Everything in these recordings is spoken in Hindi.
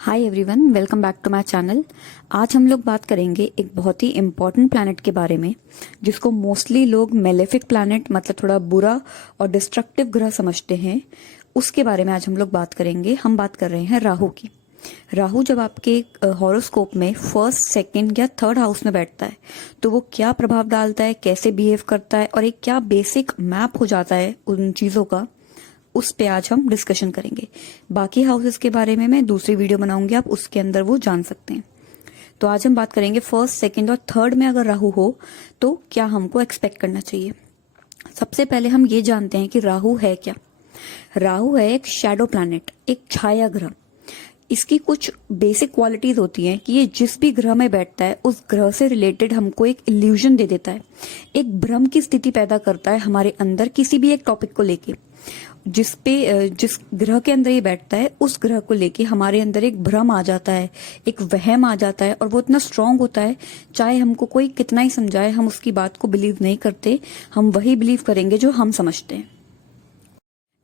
Hi everyone, welcome back to my channel. आज हम लोग बात करेंगे एक बहुत ही इम्पोर्टेंट प्लैनेट के बारे में, जिसको मोस्टली लोग मेलेफिक प्लैनेट मतलब थोड़ा बुरा और डिस्ट्रक्टिव ग्रह समझते हैं। उसके बारे में आज हम लोग बात करेंगे। हम बात कर रहे हैं राहु की। राहु जब आपके हॉरोस्कोप में फर्स्ट, सेकंड या थर्ड हाउस में बैठता है तो वो क्या प्रभाव डालता है, कैसे बिहेव करता है और एक क्या बेसिक मैप हो जाता है उन चीजों का, उस पे आज हम डिस्कशन करेंगे। बाकी हाउसेस के बारे में मैं दूसरी वीडियो बनाऊंगी, आप उसके अंदर वो जान सकते हैं। तो आज हम बात करेंगे फर्स्ट, सेकंड और थर्ड में अगर राहु हो तो क्या हमको एक्सपेक्ट करना चाहिए। सबसे पहले हम ये जानते हैं कि राहु है क्या। राहु है एक शैडो प्लैनेट, एक छाया ग्रह। इसकी कुछ बेसिक क्वालिटीज होती हैं कि ये जिस भी ग्रह में बैठता है उस ग्रह से रिलेटेड हमको एक इल्यूजन दे देता है, एक भ्रम की स्थिति पैदा करता है हमारे अंदर किसी भी एक टॉपिक को लेके। जिस ग्रह के अंदर ये बैठता है उस ग्रह को लेके हमारे अंदर एक भ्रम आ जाता है, एक वहम आ जाता है और वो इतना स्ट्रांग होता है, चाहे हमको कोई कितना ही समझाए हम उसकी बात को बिलीव नहीं करते। हम वही बिलीव करेंगे जो हम समझते हैं।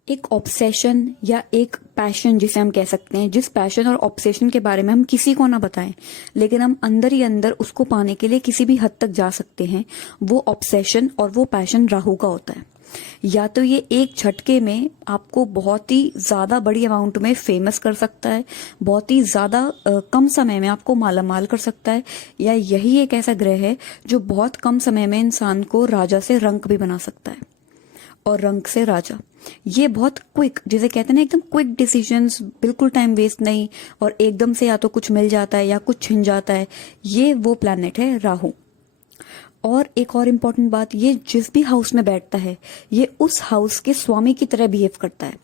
एक ऑब्सेशन या एक पैशन जिसे हम कह सकते हैं, जिस पैशन और ऑब्सेशन के बारे में हम किसी को ना बताएं लेकिन हम अंदर ही अंदर उसको पाने के लिए किसी भी हद तक जा सकते हैं, वो ऑब्सेशन और वो पैशन राहु का होता है। या तो ये एक झटके में आपको बहुत ही ज्यादा बड़ी अमाउंट में फेमस कर सकता है, बहुत ही ज्यादा कम समय में आपको मालामाल कर सकता है, या यही एक ऐसा ग्रह है जो बहुत कम समय में इंसान को राजा से रंक भी बना सकता है। और रंक से राजा, ये बहुत क्विक, जिसे कहते हैं ना एकदम क्विक डिसीजंस, बिल्कुल टाइम वेस्ट नहीं, और एकदम से या तो कुछ मिल जाता है या कुछ छिन जाता है, ये वो प्लैनेट है राहु। और एक और इम्पोर्टेंट बात, ये जिस भी हाउस में बैठता है ये उस हाउस के स्वामी की तरह बिहेव करता है।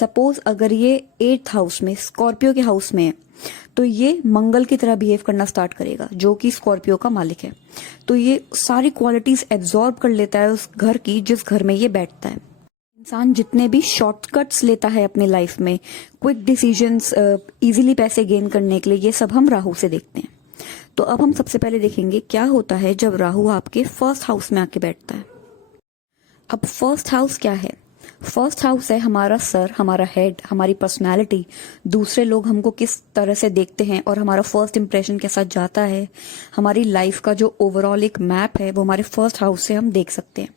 सपोज अगर ये 8th हाउस में, स्कॉर्पियो के हाउस में है, तो ये मंगल की तरह बिहेव करना स्टार्ट करेगा जो कि स्कॉर्पियो का मालिक है। तो ये सारी क्वालिटीज एब्जॉर्ब कर लेता है उस घर की जिस घर में ये बैठता है। इंसान जितने भी शॉर्टकट्स लेता है अपने लाइफ में, क्विक डिसीजंस, इजीली पैसे गेन करने के लिए, ये सब हम राहु से देखते हैं। तो अब हम सबसे पहले देखेंगे क्या होता है जब राहु आपके फर्स्ट हाउस में आके बैठता है। अब फर्स्ट हाउस क्या है? फर्स्ट हाउस है हमारा सर, हमारा हेड, हमारी पर्सनालिटी, दूसरे लोग हमको किस तरह से देखते हैं और हमारा फर्स्ट इंप्रेशन के साथ जाता है। हमारी लाइफ का जो ओवरऑल एक मैप है वो हमारे फर्स्ट हाउस से हम देख सकते हैं।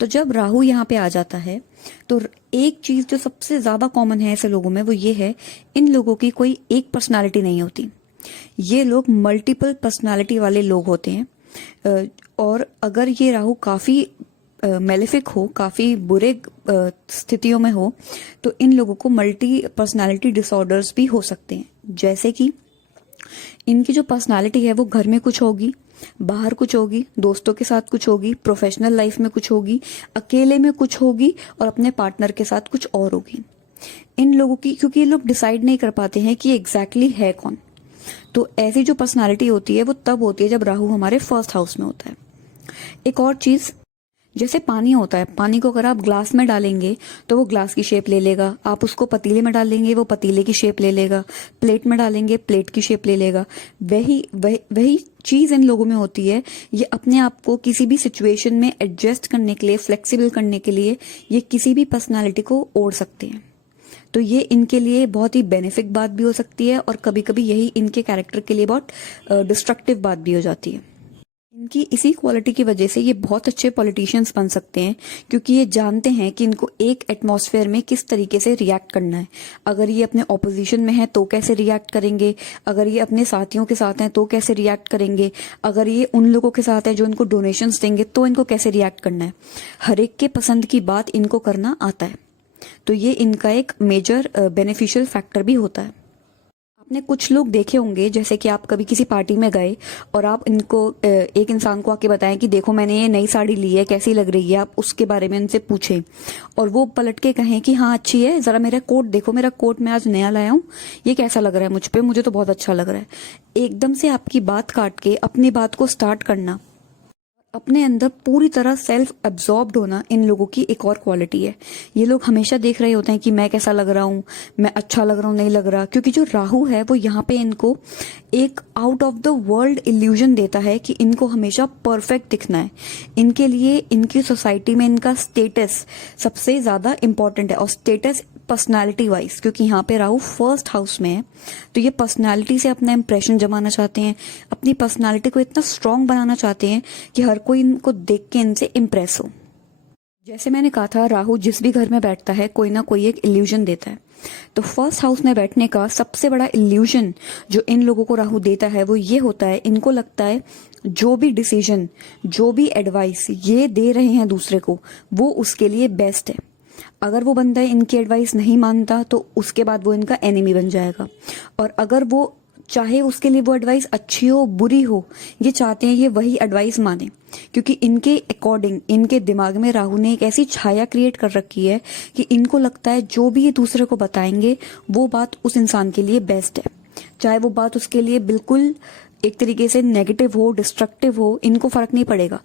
तो जब राहु यहाँ पे आ जाता है तो एक चीज जो सबसे ज्यादा कॉमन है ऐसे लोगों में वो ये है, इन लोगों की कोई एक पर्सनालिटी नहीं होती। ये लोग मल्टीपल पर्सनालिटी वाले लोग होते हैं। और अगर ये राहु काफी मेलेफिक हो, काफी बुरे स्थितियों में हो, तो इन लोगों को मल्टी पर्सनालिटी डिसऑर्डर्स भी हो सकते हैं। जैसे कि इनकी जो पर्सनालिटी है वो घर में कुछ होगी, बाहर कुछ होगी, दोस्तों के साथ कुछ होगी, प्रोफेशनल लाइफ में कुछ होगी, अकेले में कुछ होगी और अपने पार्टनर के साथ कुछ और होगी। इन लोगों की, क्योंकि ये लोग डिसाइड नहीं कर पाते हैं कि एग्जैक्टली है कौन, तो ऐसी जो पर्सनालिटी होती है वो तब होती है जब राहु हमारे फर्स्ट हाउस में होता है। एक और चीज, जैसे पानी होता है, पानी को अगर आप ग्लास में डालेंगे तो वो ग्लास की शेप ले लेगा, आप उसको पतीले में डालेंगे वो पतीले की शेप ले लेगा, प्लेट में डालेंगे प्लेट की शेप ले लेगा। वही चीज इन लोगों में होती है। ये अपने आप को किसी भी सिचुएशन में एडजस्ट करने के लिए, फ्लेक्सिबल करने के लिए ये किसी भी पर्सनालिटी को ओढ़ सकते हैं। तो ये इनके लिए बहुत ही बेनिफिक बात भी हो सकती है और कभी कभी यही इनके कैरेक्टर के लिए बहुत डिस्ट्रक्टिव बात भी हो जाती है। इनकी इसी क्वालिटी की वजह से ये बहुत अच्छे पॉलिटिशियंस बन सकते हैं, क्योंकि ये जानते हैं कि इनको एक एटमॉस्फेयर में किस तरीके से रिएक्ट करना है। अगर ये अपने ऑपोजिशन में है तो कैसे रिएक्ट करेंगे, अगर ये अपने साथियों के साथ हैं तो कैसे रिएक्ट करेंगे, अगर ये उन लोगों के साथ है जो इनको डोनेशंस देंगे तो इनको कैसे रिएक्ट करना है। हर एक के पसंद की बात इनको करना आता है। तो ये इनका एक मेजर बेनिफिशियल फैक्टर भी होता है। आपने कुछ लोग देखे होंगे, जैसे कि आप कभी किसी पार्टी में गए और आप इनको एक इंसान को आके बताएं कि देखो मैंने ये नई साड़ी ली है, कैसी लग रही है, आप उसके बारे में उनसे पूछें और वो पलट के कहें कि हाँ अच्छी है, जरा मेरा कोट देखो, मेरा कोट मैं आज नया लाया हूँ, ये कैसा लग रहा है मुझ पे, मुझे तो बहुत अच्छा लग रहा है। एकदम से आपकी बात काट के अपनी बात को स्टार्ट करना, अपने अंदर पूरी तरह सेल्फ एब्जॉर्ब्ड होना, इन लोगों की एक और क्वालिटी है। ये लोग हमेशा देख रहे होते हैं कि मैं कैसा लग रहा हूँ, मैं अच्छा लग रहा हूँ नहीं लग रहा, क्योंकि जो राहु है वो यहाँ पे इनको एक out of the world illusion देता है कि इनको हमेशा परफेक्ट दिखना है। इनके लिए इनकी सोसाइटी में इनका स्टेटस सबसे ज्यादा इंपॉर्टेंट है और स्टेटस पर्सनालिटी वाइज, क्योंकि यहाँ पे राहु फर्स्ट हाउस में है, तो ये पर्सनालिटी से अपना इंप्रेशन जमाना चाहते हैं, अपनी पर्सनालिटी को इतना स्ट्रांग बनाना चाहते हैं कि हर कोई इनको देख के इनसे इम्प्रेस हो। जैसे मैंने कहा था, राहु जिस भी घर में बैठता है कोई ना कोई एक इल्यूजन देता है। तो फर्स्ट हाउस में बैठने का सबसे बड़ा इल्यूजन जो इन लोगों को राहु देता है वो ये होता है, इनको लगता है जो भी डिसीजन, जो भी एडवाइस ये दे रहे हैं दूसरे को, वो उसके लिए बेस्ट है। अगर वो बंदा इनकी एडवाइस नहीं मानता तो उसके बाद वो इनका एनिमी बन जाएगा। और अगर वो चाहे उसके लिए वो एडवाइस अच्छी हो बुरी हो, ये चाहते हैं ये वही एडवाइस माने, क्योंकि इनके अकॉर्डिंग इनके दिमाग में राहु ने एक ऐसी छाया क्रिएट कर रखी है कि इनको लगता है जो भी ये दूसरे को बताएंगे वो बात उस इंसान के लिए बेस्ट है, चाहे वो बात उसके लिए बिल्कुल एक तरीके से नेगेटिव हो, डिस्ट्रक्टिव हो, इनको फर्क नहीं पड़ेगा।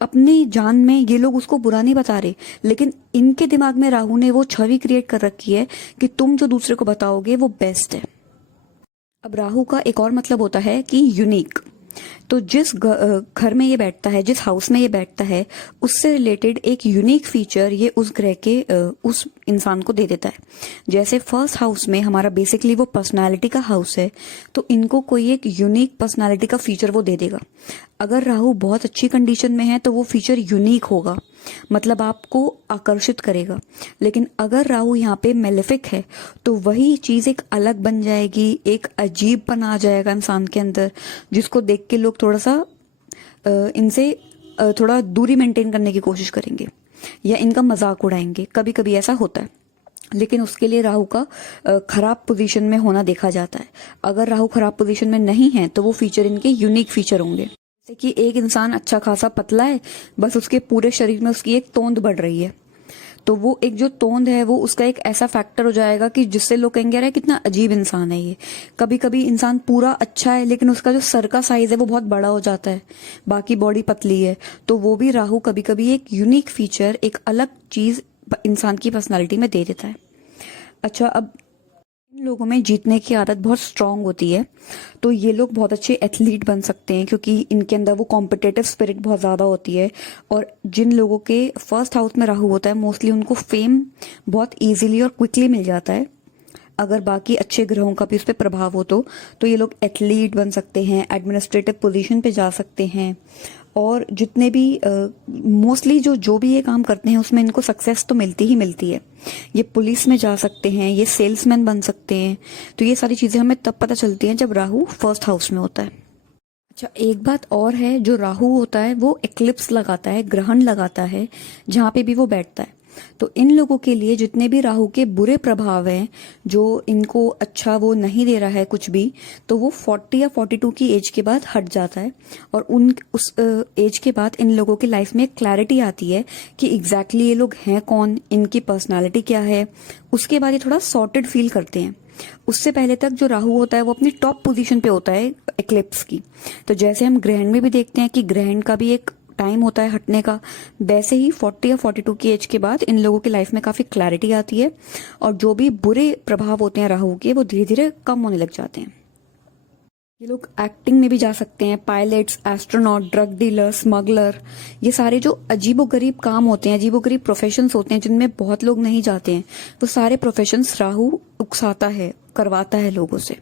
अपनी जान में ये लोग उसको बुरा नहीं बता रहे, लेकिन इनके दिमाग में राहु ने वो छवि क्रिएट कर रखी है कि तुम जो दूसरे को बताओगे वो बेस्ट है। अब राहु का एक और मतलब होता है कि यूनिक। तो जिस घर में ये बैठता है, जिस हाउस में ये बैठता है, उससे रिलेटेड एक यूनिक फीचर ये उस ग्रह के उस इंसान को दे देता है। जैसे फर्स्ट हाउस में हमारा बेसिकली वो पर्सनालिटी का हाउस है, तो इनको कोई एक यूनिक पर्सनालिटी का फीचर वो दे देगा। अगर राहु बहुत अच्छी कंडीशन में है तो वो फीचर यूनिक होगा, मतलब आपको आकर्षित करेगा। लेकिन अगर राहु यहाँ पे मेलेफिक है तो वही चीज एक अलग बन जाएगी, एक अजीब पन आ जाएगा इंसान के अंदर, जिसको देख के लोग थोड़ा सा इनसे थोड़ा दूरी मेंटेन करने की कोशिश करेंगे या इनका मजाक उड़ाएंगे। कभी कभी ऐसा होता है, लेकिन उसके लिए राहु का खराब पोजीशन में होना देखा जाता है। अगर राहु खराब पोजीशन में नहीं है तो वो फीचर इनके यूनिक फीचर होंगे। जैसे कि एक इंसान अच्छा खासा पतला है, बस उसके पूरे शरीर में उसकी एक तोंद बढ़ रही है, तो वो एक जो तोंद है वो उसका एक ऐसा फैक्टर हो जाएगा कि जिससे लोग कहेंगे अरे कितना अजीब इंसान है ये। कभी कभी इंसान पूरा अच्छा है लेकिन उसका जो सर का साइज है वो बहुत बड़ा हो जाता है, बाकी बॉडी पतली है, तो वो भी राहु कभी कभी एक यूनिक फीचर, एक अलग चीज इंसान की पर्सनालिटी में दे देता है। अच्छा, अब इन लोगों में जीतने की आदत बहुत स्ट्रांग होती है, तो ये लोग बहुत अच्छे एथलीट बन सकते हैं क्योंकि इनके अंदर वो कॉम्पिटिटिव स्पिरिट बहुत ज़्यादा होती है। और जिन लोगों के फर्स्ट हाउस में राहु होता है मोस्टली उनको फेम बहुत इजीली और क्विकली मिल जाता है, अगर बाकी अच्छे ग्रहों का भी उस पर प्रभाव हो तो ये लोग एथलीट बन सकते हैं, एडमिनिस्ट्रेटिव पोजीशन पे जा सकते हैं, और जितने भी मोस्टली जो भी ये काम करते हैं उसमें इनको सक्सेस तो मिलती ही मिलती है। ये पुलिस में जा सकते हैं, ये सेल्समैन बन सकते हैं, तो ये सारी चीज़ें हमें तब पता चलती हैं जब राहु फर्स्ट हाउस में होता है। अच्छा, एक बात और है, जो राहु होता है वो एक्लिप्स लगाता है, ग्रहण लगाता है जहाँ पे भी वो बैठता है। तो इन लोगों के लिए जितने भी राहु के बुरे प्रभाव हैं, जो इनको अच्छा वो नहीं दे रहा है कुछ भी, तो वो 40 या 42 की एज के बाद हट जाता है। और उस एज के बाद इन लोगों की लाइफ में क्लैरिटी आती है कि एग्जैक्टली ये लोग हैं कौन, इनकी पर्सनालिटी क्या है। उसके बाद ये थोड़ा सॉर्टेड फील करते हैं। उससे पहले तक जो राहु होता है वो अपनी टॉप पोजीशन पे होता है एक्लिप्स की। तो जैसे हम ग्रहण में भी देखते हैं कि ग्रहण का भी एक टाइम होता है हटने का, वैसे ही 40 या 42 की एज के बाद इन लोगों की लाइफ में काफी क्लैरिटी आती है और जो भी बुरे प्रभाव होते हैं राहु के वो धीरे धीरे कम होने लग जाते हैं। ये लोग एक्टिंग में भी जा सकते हैं, pilots, astronaut, drug dealer, smuggler, ये सारे जो अजीबोगरीब काम होते हैं, अजीबोगरीब प्रोफेशंस होते हैं जिनमें बहुत लोग नहीं जाते हैं, वो सारे प्रोफेशंस राहु उकसाता है, करवाता है लोगों से।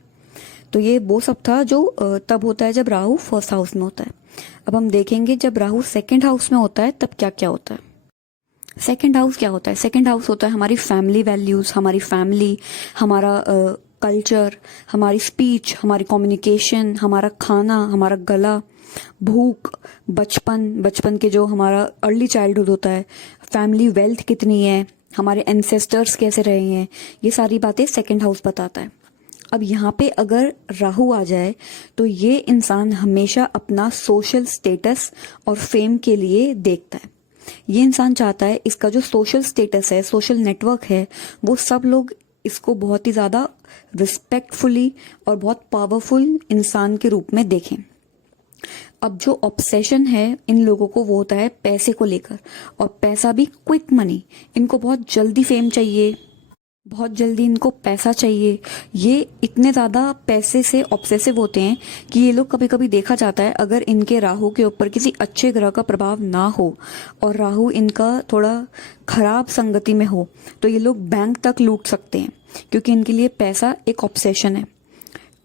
तो ये वो सब था जो तब होता है जब राहु फर्स्ट हाउस में होता है। अब हम देखेंगे जब राहु सेकंड हाउस में होता है तब क्या क्या होता है। सेकंड हाउस क्या होता है? सेकंड हाउस होता है हमारी फैमिली वैल्यूज, हमारी फैमिली, हमारा कल्चर, हमारी स्पीच, हमारी कम्युनिकेशन, हमारा खाना, हमारा गला, भूख, बचपन के जो हमारा अर्ली चाइल्डहुड होता है, फैमिली वेल्थ कितनी है, हमारे एंसेस्टर्स कैसे रहे हैं, ये सारी बातें सेकंड हाउस बताता है। अब यहाँ पे अगर राहु आ जाए तो ये इंसान हमेशा अपना सोशल स्टेटस और फेम के लिए देखता है। ये इंसान चाहता है इसका जो सोशल स्टेटस है, सोशल नेटवर्क है, वो सब लोग इसको बहुत ही ज्यादा रिस्पेक्टफुली और बहुत पावरफुल इंसान के रूप में देखें। अब जो ऑब्सेशन है इन लोगों को वो होता है पैसे को लेकर, और पैसा भी क्विक मनी। इनको बहुत जल्दी फेम चाहिए, बहुत जल्दी इनको पैसा चाहिए। ये इतने ज़्यादा पैसे से ऑब्सेसिव होते हैं कि ये लोग कभी कभी देखा जाता है अगर इनके राहु के ऊपर किसी अच्छे ग्रह का प्रभाव ना हो और राहु इनका थोड़ा खराब संगति में हो तो ये लोग बैंक तक लूट सकते हैं, क्योंकि इनके लिए पैसा एक ऑब्सेशन है।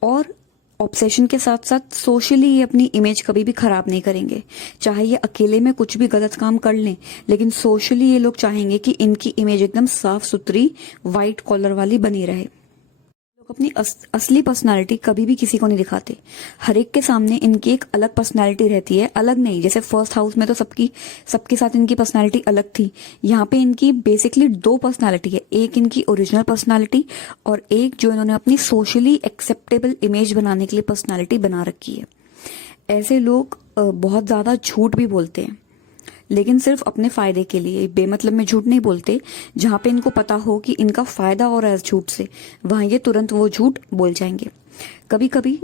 और ऑब्सेशन के साथ साथ सोशली ये अपनी इमेज कभी भी खराब नहीं करेंगे, चाहे ये अकेले में कुछ भी गलत काम कर लें, लेकिन सोशली ये लोग चाहेंगे कि इनकी इमेज एकदम साफ सुथरी वाइट कॉलर वाली बनी रहे। लोग अपनी असली पर्सनालिटी कभी भी किसी को नहीं दिखाते। हर एक के सामने इनकी एक अलग पर्सनालिटी रहती है, अलग नहीं। जैसे फर्स्ट हाउस में तो सबके साथ इनकी पर्सनालिटी अलग थी, यहाँ पे इनकी बेसिकली दो पर्सनालिटी है, एक इनकी ओरिजिनल पर्सनालिटी और एक जो इन्होंने अपनी सोशली एक्सेप्टेबल इमेज बनाने के लिए पर्सनालिटी बना रखी है। ऐसे लोग बहुत ज्यादा झूठ भी बोलते हैं, लेकिन सिर्फ अपने फायदे के लिए, बेमतलब में झूठ नहीं बोलते। जहां पे इनको पता हो कि इनका फायदा हो रहा है झूठ से, वहां ये तुरंत वो झूठ बोल जाएंगे। कभी कभी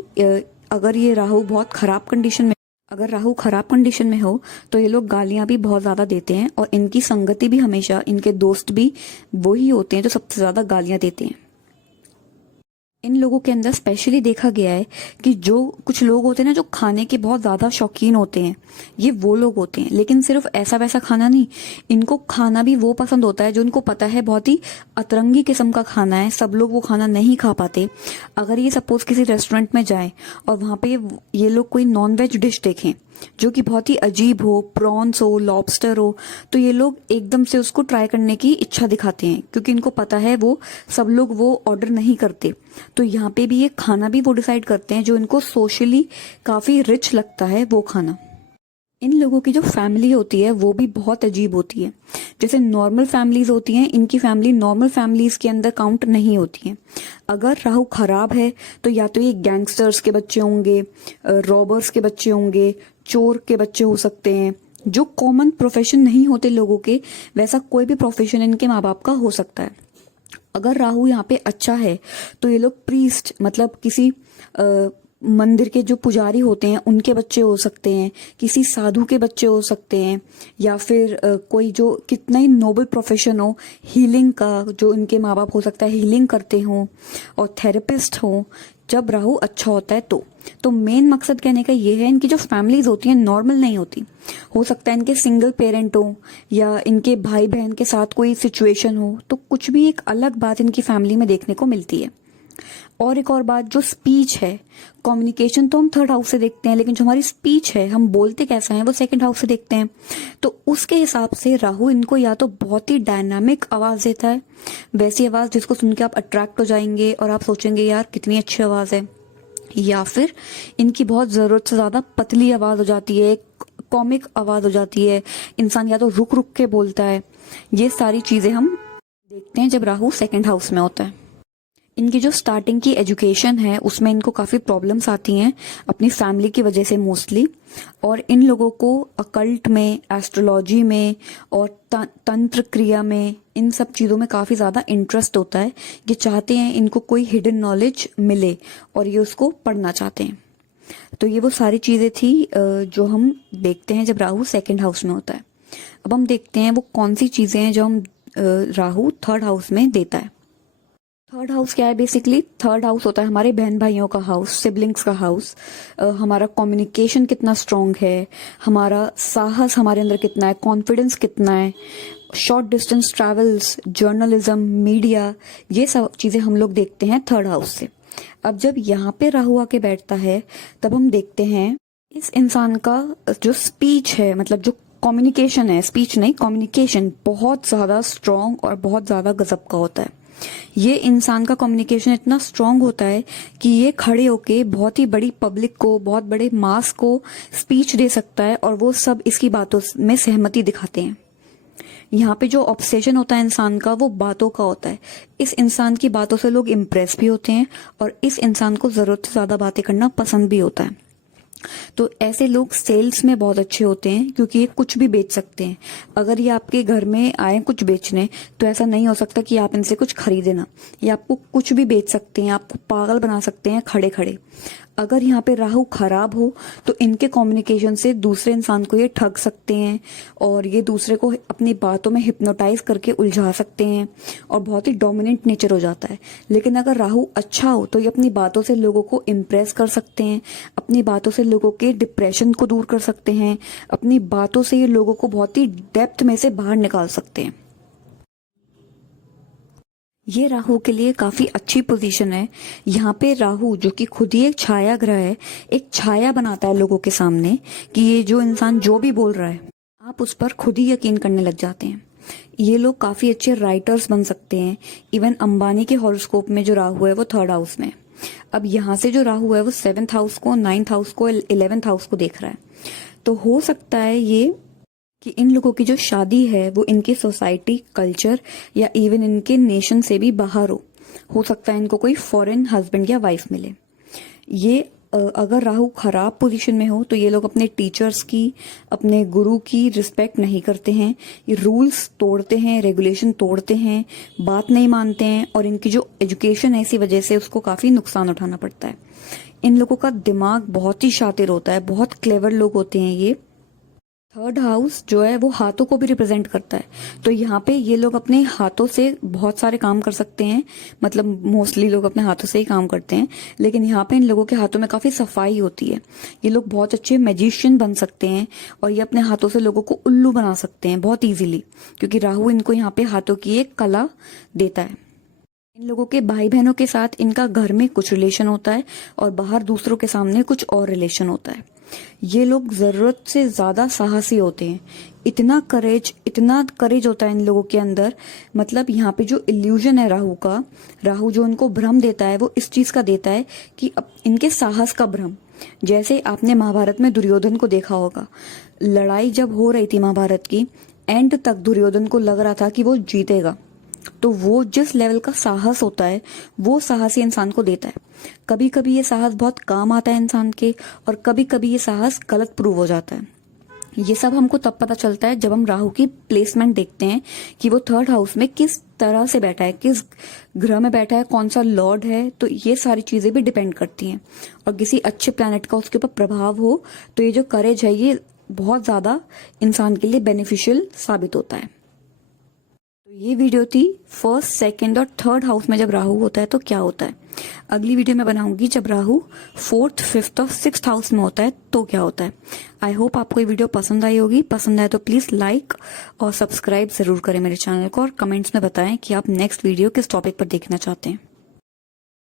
अगर ये राहु बहुत खराब कंडीशन में अगर राहु खराब कंडीशन में हो तो ये लोग गालियां भी बहुत ज्यादा देते हैं, और इनकी संगति भी हमेशा, इनके दोस्त भी वही होते हैं जो सबसे ज्यादा गालियां देते हैं। इन लोगों के अंदर स्पेशली देखा गया है कि जो कुछ लोग होते हैं ना, जो खाने के बहुत ज्यादा शौकीन होते हैं, ये वो लोग होते हैं। लेकिन सिर्फ ऐसा वैसा खाना नहीं, इनको खाना भी वो पसंद होता है जो इनको पता है बहुत ही अतरंगी किस्म का खाना है, सब लोग वो खाना नहीं खा पाते। अगर ये सपोज किसी रेस्टोरेंट में जाए और वहां पे ये लोग कोई नॉन वेज डिश देखें जो कि बहुत ही अजीब हो, प्रॉन्स हो, लॉबस्टर हो, तो ये लोग एकदम से उसको ट्राई करने की इच्छा दिखाते हैं, क्योंकि इनको पता है वो सब लोग वो ऑर्डर नहीं करते। तो यहाँ पे भी ये खाना भी वो डिसाइड करते हैं जो इनको सोशली काफी रिच लगता है वो खाना। इन लोगों की जो फैमिली होती है वो भी बहुत अजीब होती है। जैसे नॉर्मल फैमिलीज होती हैं, इनकी फैमिली नॉर्मल फैमिलीज के अंदर काउंट नहीं होती है। अगर राहु खराब है तो या तो ये गैंगस्टर्स के बच्चे होंगे, रॉबर्स के बच्चे होंगे, चोर के बच्चे हो सकते हैं, जो कॉमन प्रोफेशन नहीं होते लोगों के, वैसा कोई भी प्रोफेशन इनके माँ बाप का हो सकता है। अगर राहु यहाँ पे अच्छा है तो ये लोग प्रीस्ट, मतलब किसी मंदिर के जो पुजारी होते हैं उनके बच्चे हो सकते हैं, किसी साधु के बच्चे हो सकते हैं, या फिर कोई जो कितना ही नोबल प्रोफेशन हो, हीलिंग का, जो इनके माँ बाप हो सकता है हीलिंग करते हों, और थेरेपिस्ट हो, जब राहु अच्छा होता है तो मेन मकसद कहने का ये है, इनकी जो फैमिलीज होती हैं नॉर्मल नहीं होती। हो सकता है इनके सिंगल पेरेंट हो या इनके भाई बहन के साथ कोई सिचुएशन हो, तो कुछ भी एक अलग बात इनकी फैमिली में देखने को मिलती है। और एक और बात, जो स्पीच है, कम्युनिकेशन तो हम थर्ड हाउस से देखते हैं, लेकिन जो हमारी स्पीच है, हम बोलते कैसा है, वो सेकंड हाउस से देखते हैं। तो उसके हिसाब से राहु इनको या तो बहुत ही डायनामिक आवाज देता है, वैसी आवाज जिसको सुन के आप अट्रैक्ट हो जाएंगे और आप सोचेंगे यार कितनी अच्छी आवाज है, या फिर इनकी बहुत जरूरत से ज्यादा पतली आवाज हो जाती है, कॉमिक आवाज हो जाती है, इंसान या तो रुक रुक के बोलता है। ये सारी चीजें हम देखते हैं जब राहु सेकंड हाउस में होता है। इनकी जो स्टार्टिंग की एजुकेशन है उसमें इनको काफी प्रॉब्लम्स आती हैं अपनी फैमिली की वजह से मोस्टली, और इन लोगों को अकल्ट में, एस्ट्रोलॉजी में और तंत्र क्रिया में, इन सब चीजों में काफी ज्यादा इंटरेस्ट होता है। ये चाहते हैं इनको कोई हिडन नॉलेज मिले और ये उसको पढ़ना चाहते हैं। तो ये वो सारी चीजें थी जो हम देखते हैं जब राहु सेकंड हाउस में होता है। अब हम देखते हैं वो कौन सी चीजें हैं जो हम राहु थर्ड हाउस में देता है। थर्ड हाउस क्या है? बेसिकली थर्ड हाउस होता है हमारे बहन भाइयों का हाउस, सिबलिंग्स का हाउस। हमारा कम्युनिकेशन कितना स्ट्रांग है, हमारा साहस हमारे अंदर कितना है, कॉन्फिडेंस कितना है, short distance travels, journalism, media, ये सब चीजें हम लोग देखते हैं थर्ड हाउस से। अब जब यहाँ पे राहु आके बैठता है तब हम देखते हैं इस इंसान का जो स्पीच है, मतलब जो कम्युनिकेशन है, स्पीच नहीं कम्युनिकेशन, बहुत ज्यादा स्ट्रांग और बहुत ज्यादा गजब का होता है। ये इंसान का कम्युनिकेशन इतना स्ट्रांग होता है कि ये खड़े होके बहुत ही बड़ी पब्लिक को, बहुत बड़े मास को स्पीच दे सकता है और वो सब इसकी बातों में सहमति दिखाते हैं। यहाँ पे जो ऑब्सेशन होता है इंसान का वो बातों का होता है। इस इंसान की बातों से लोग इम्प्रेस भी होते हैं और इस इंसान को जरूरत से ज्यादा बातें करना पसंद भी होता है। तो ऐसे लोग सेल्स में बहुत अच्छे होते हैं क्योंकि ये कुछ भी बेच सकते हैं। अगर ये आपके घर में आए कुछ बेचने तो ऐसा नहीं हो सकता कि आप इनसे कुछ खरीदे ना, ये आपको कुछ भी बेच सकते हैं, आपको पागल बना सकते हैं खड़े खड़े। अगर यहाँ पे राहु खराब हो तो इनके कम्युनिकेशन से दूसरे इंसान को ये ठग सकते हैं और ये दूसरे को अपनी बातों में हिप्नोटाइज करके उलझा सकते हैं और बहुत ही डोमिनेंट नेचर हो जाता है। लेकिन अगर राहु अच्छा हो तो ये अपनी बातों से लोगों को इम्प्रेस कर सकते हैं, अपनी बातों से लोगों के डिप्रेशन को दूर कर सकते हैं, अपनी बातों से ये लोगों को बहुत ही डेप्थ में से बाहर निकाल सकते हैं। ये राहु के लिए काफी अच्छी पोजीशन है। यहाँ पे राहु जो कि खुद ही एक छाया ग्रह है, एक छाया बनाता है लोगों के सामने कि ये जो इंसान जो भी बोल रहा है आप उस पर खुद ही यकीन करने लग जाते हैं। ये लोग काफी अच्छे राइटर्स बन सकते हैं। इवन अंबानी के हॉरोस्कोप में जो राहु है वो 3rd हाउस में। अब यहाँ से जो राहु है वो 7th हाउस को, 9th हाउस को, 11th हाउस को देख रहा है। तो हो सकता है ये कि इन लोगों की जो शादी है वो इनकी सोसाइटी, कल्चर या इवन इनके नेशन से भी बाहर हो सकता है इनको कोई फॉरेन हस्बैंड या वाइफ मिले। ये अगर राहु खराब पोजीशन में हो तो ये लोग अपने टीचर्स की, अपने गुरु की रिस्पेक्ट नहीं करते हैं। ये रूल्स तोड़ते हैं, रेगुलेशन तोड़ते हैं, बात नहीं मानते हैं और इनकी जो एजुकेशन है इसी वजह से उसको काफी नुकसान उठाना पड़ता है। इन लोगों का दिमाग बहुत ही शातिर होता है, बहुत क्लेवर लोग होते हैं ये। 3rd हाउस जो है वो हाथों को भी रिप्रेजेंट करता है। तो यहाँ पे ये लोग अपने हाथों से बहुत सारे काम कर सकते हैं, मतलब मोस्टली लोग अपने हाथों से ही काम करते हैं, लेकिन यहाँ पे इन लोगों के हाथों में काफी सफाई होती है। ये लोग बहुत अच्छे मैजिशियन बन सकते हैं और ये अपने हाथों से लोगों को उल्लू बना सकते हैं बहुत इजीली, क्योंकि राहु इनको यहाँ पे हाथों की एक कला देता है। इन लोगों के भाई बहनों के साथ इनका घर में कुछ रिलेशन होता है और बाहर दूसरों के सामने कुछ और रिलेशन होता है। ये लोग जरूरत से ज्यादा साहसी होते हैं। इतना करेज होता है इन लोगों के अंदर। मतलब यहाँ पे जो इल्यूजन है राहु का, राहु जो उनको भ्रम देता है वो इस चीज का देता है कि अब इनके साहस का भ्रम। जैसे आपने महाभारत में दुर्योधन को देखा होगा, लड़ाई जब हो रही थी महाभारत की, एंड तक दुर्योधन को लग रहा था कि वो जीतेगा। तो वो जिस लेवल का साहस होता है वो साहस ही इंसान को देता है। कभी कभी ये साहस बहुत काम आता है इंसान के और कभी कभी ये साहस गलत प्रूव हो जाता है। ये सब हमको तब पता चलता है जब हम राहु की प्लेसमेंट देखते हैं कि वो 3rd हाउस में किस तरह से बैठा है, किस ग्रह में बैठा है, कौन सा लॉर्ड है। तो ये सारी चीजें भी डिपेंड करती हैं। और किसी अच्छे प्लैनेट का उसके ऊपर प्रभाव हो तो ये जो करेज है ये बहुत ज्यादा इंसान के लिए बेनिफिशियल साबित होता है। ये वीडियो थी 1st, 2nd और 3rd हाउस में जब राहु होता है तो क्या होता है। अगली वीडियो में बनाऊंगी जब राहु 4th, 5th और 6th हाउस में होता है तो क्या होता है। आई होप आपको ये वीडियो पसंद आई होगी। पसंद आए तो प्लीज लाइक और सब्सक्राइब जरूर करें मेरे चैनल को और कमेंट्स में बताएं कि आप नेक्स्ट वीडियो किस टॉपिक पर देखना चाहते हैं।